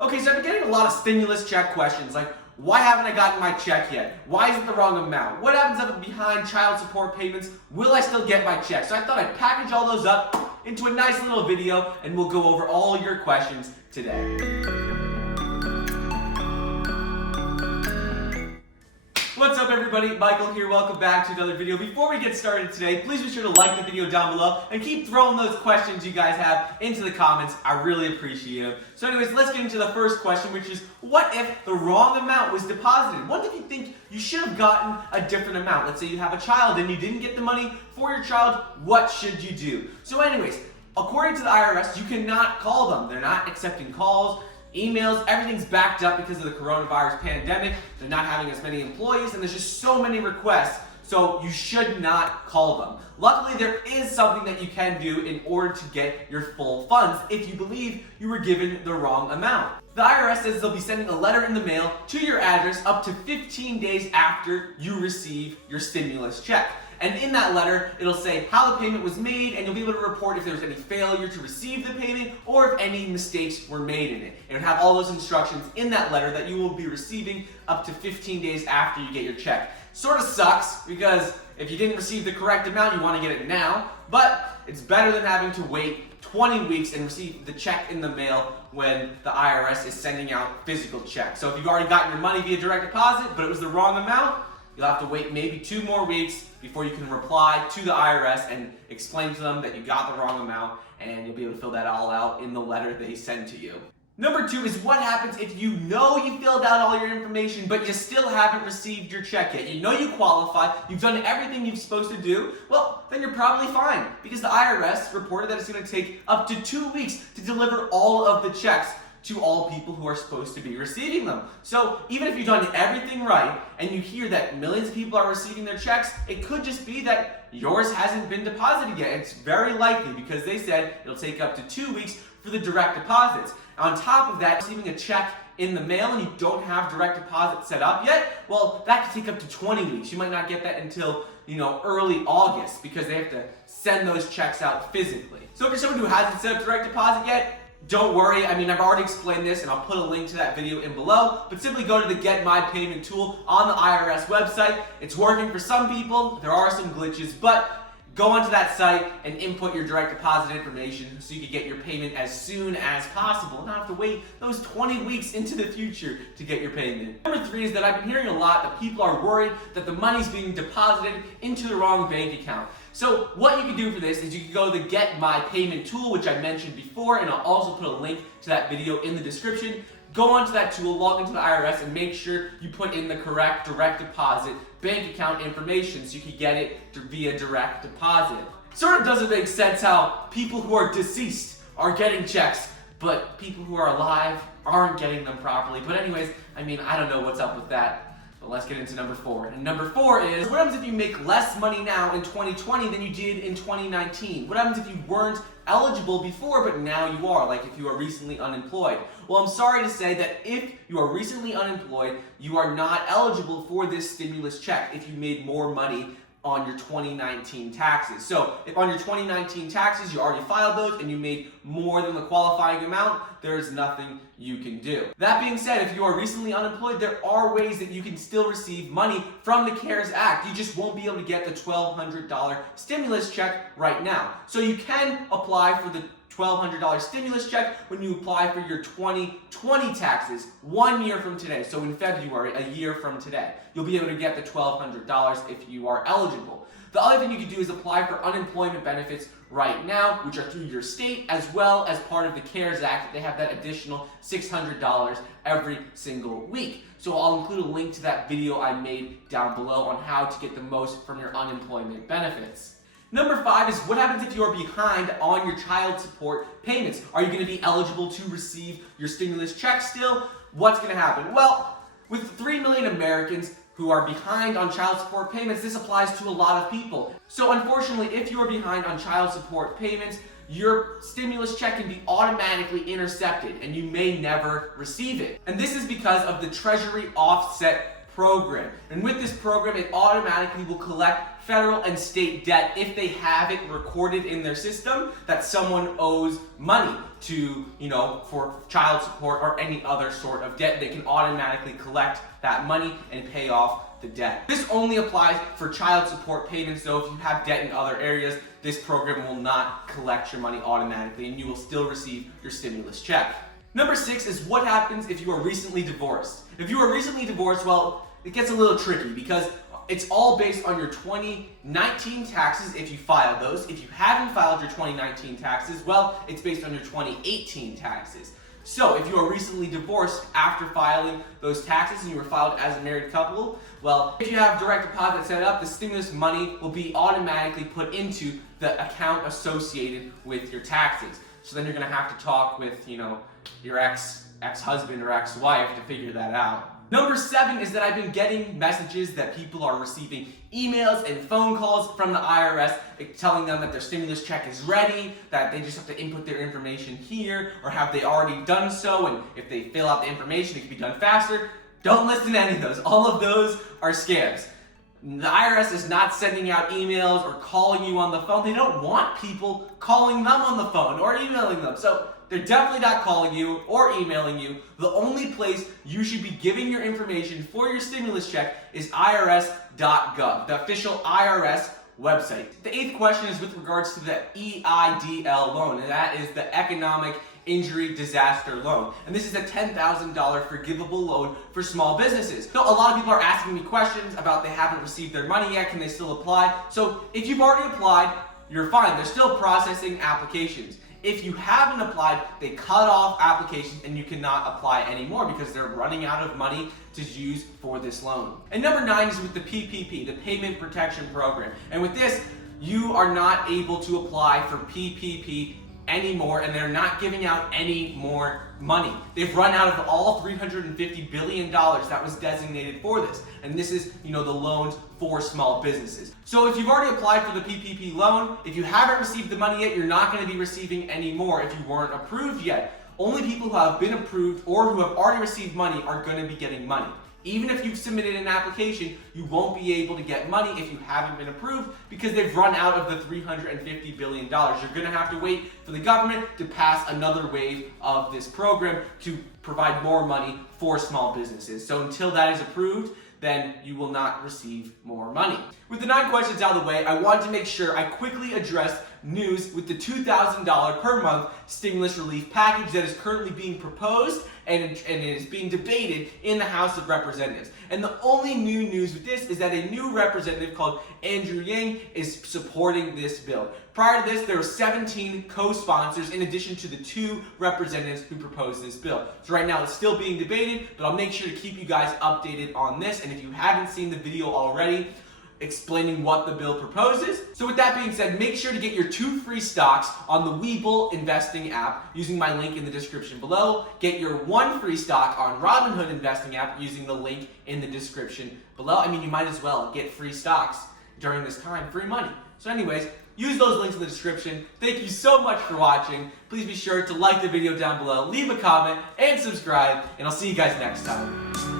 Okay, so I've been getting a lot of stimulus check questions like, why haven't I gotten my check yet? Why is it the wrong amount? What happens if I'm behind child support payments? Will I still get my check? So I thought I'd package all those up into a nice little video and we'll go over all your questions today. What's up everybody, Michael here, welcome back to another video. Before we get started today, please be sure to like the video down below and keep throwing those questions you guys have into the comments. I really appreciate them. So anyways, let's get into the first question, which is, what if the wrong amount was deposited? What if you think you should have gotten a different amount? Let's say you have a child and you didn't get the money for your child, what should you do? So anyways, according to the IRS, you cannot call them. They're not accepting calls. Emails, everything's backed up because of the coronavirus pandemic. They're not having as many employees and there's just so many requests, so you should not call them. Luckily, there is something that you can do in order to get your full funds if you believe you were given the wrong amount. The IRS says they'll be sending a letter in the mail to your address up to 15 days after you receive your stimulus check. And in that letter, it'll say how the payment was made, and you'll be able to report if there was any failure to receive the payment or if any mistakes were made in it. It'll have all those instructions in that letter that you will be receiving up to 15 days after you get your check. Sort of sucks because if you didn't receive the correct amount, you want to get it now, but it's better than having to wait 20 weeks and receive the check in the mail when the IRS is sending out physical checks. So if you've already gotten your money via direct deposit, but it was the wrong amount, you'll have to wait maybe 2 more weeks before you can reply to the IRS and explain to them that you got the wrong amount, and you'll be able to fill that all out in the letter they send to you. Number 2 is what happens if you know you filled out all your information but you still haven't received your check yet. You know you qualify, you've done everything you're supposed to do, well, then you're probably fine because the IRS reported that it's going to take up to 2 weeks to deliver all of the checks to all people who are supposed to be receiving them. So even if you've done everything right and you hear that millions of people are receiving their checks, it could just be that yours hasn't been deposited yet. It's very likely because they said it'll take up to 2 weeks for the direct deposits. On top of that, receiving a check in the mail and you don't have direct deposit set up yet, well, that could take up to 20 weeks. You might not get that until, early August because they have to send those checks out physically. So if you're someone who hasn't set up direct deposit yet, don't worry, I've already explained this and I'll put a link to that video in below, but simply go to the Get My Payment tool on the IRS website. It's working for some people, there are some glitches, but go onto that site and input your direct deposit information so you can get your payment as soon as possible and not have to wait those 20 weeks into the future to get your payment. Number 3 is that I've been hearing a lot that people are worried that the money's being deposited into the wrong bank account. So what you can do for this is you can go to the Get My Payment tool, which I mentioned before, and I'll also put a link to that video in the description. Go onto that tool, log into the IRS, and make sure you put in the correct direct deposit bank account information so you can get it via direct deposit. Sort of doesn't make sense how people who are deceased are getting checks, but people who are alive aren't getting them properly. But anyways, I don't know what's up with that. But let's get into number 4. And number 4 is, what happens if you make less money now in 2020 than you did in 2019? What happens if you weren't eligible before, but now you are, like if you are recently unemployed? Well, I'm sorry to say that if you are recently unemployed, you are not eligible for this stimulus check if you made more money on your 2019 taxes. So if on your 2019 taxes you already filed those and you made more than the qualifying amount, there is nothing you can do. That being said, if you are recently unemployed, there are ways that you can still receive money from the CARES Act. You just won't be able to get the $1,200 stimulus check right now. So you can apply for the $1,200 stimulus check when you apply for your 2020 taxes 1 year from today. So in February, a year from today, you'll be able to get the $1,200 if you are eligible. The other thing you can do is apply for unemployment benefits right now, which are through your state, as well as part of the CARES Act. They have that additional $600 every single week. So I'll include a link to that video I made down below on how to get the most from your unemployment benefits. Number 5 is, what happens if you are behind on your child support payments? Are you going to be eligible to receive your stimulus check still? What's going to happen? Well, with 3 million Americans who are behind on child support payments, this applies to a lot of people. So unfortunately, if you are behind on child support payments, your stimulus check can be automatically intercepted and you may never receive it. And this is because of the Treasury offset program. And with this program, it automatically will collect federal and state debt if they have it recorded in their system that someone owes money to, for child support or any other sort of debt. They can automatically collect that money and pay off the debt. This only applies for child support payments, though. If you have debt in other areas, this program will not collect your money automatically and you will still receive your stimulus check. Number 6 is what happens if you are recently divorced. If you are recently divorced, well, it gets a little tricky because it's all based on your 2019 taxes if you filed those. If you haven't filed your 2019 taxes, well, it's based on your 2018 taxes. So if you are recently divorced after filing those taxes and you were filed as a married couple, well, if you have direct deposit set up, the stimulus money will be automatically put into the account associated with your taxes. So then you're going to have to talk with, your ex-husband or ex-wife to figure that out. Number 7 is that I've been getting messages that people are receiving emails and phone calls from the IRS telling them that their stimulus check is ready, that they just have to input their information here, or have they already done so, and if they fill out the information, it can be done faster. Don't listen to any of those. All of those are scams. The IRS is not sending out emails or calling you on the phone. They don't want people calling them on the phone or emailing them. So they're definitely not calling you or emailing you. The only place you should be giving your information for your stimulus check is irs.gov, the official IRS website. The 8th question is with regards to the EIDL loan, and that is the Economic Injury Disaster Loan. And this is a $10,000 forgivable loan for small businesses. So a lot of people are asking me questions about they haven't received their money yet, can they still apply? So if you've already applied, you're fine. They're still processing applications. If you haven't applied, they cut off applications and you cannot apply anymore because they're running out of money to use for this loan. And number 9 is with the PPP, the Payment Protection Program. And with this, you are not able to apply for PPP anymore, and they're not giving out any more money. They've run out of all $350 billion that was designated for this. And this is, the loans for small businesses. So if you've already applied for the PPP loan, if you haven't received the money yet, you're not going to be receiving any more if you weren't approved yet. Only people who have been approved or who have already received money are going to be getting money. Even if you've submitted an application, you won't be able to get money if you haven't been approved because they've run out of the $350 billion. You're going to have to wait for the government to pass another wave of this program to provide more money for small businesses. So until that is approved, then you will not receive more money. With the 9 questions out of the way, I wanted to make sure I quickly addressed news with the $2,000 per month stimulus relief package that is currently being proposed and it is being debated in the House of Representatives. And the only new news with this is that a new representative called Andrew Yang is supporting this bill. Prior to this, there were 17 co-sponsors in addition to the 2 representatives who proposed this bill. So right now it's still being debated, but I'll make sure to keep you guys updated on this. And if you haven't seen the video already, explaining what the bill proposes. So with that being said, make sure to get your 2 free stocks on the Webull Investing app using my link in the description below. Get your 1 free stock on Robinhood Investing app using the link in the description below. I mean, you might as well get free stocks during this time, free money. So anyways, use those links in the description. Thank you so much for watching. Please be sure to like the video down below, leave a comment, and subscribe, and I'll see you guys next time.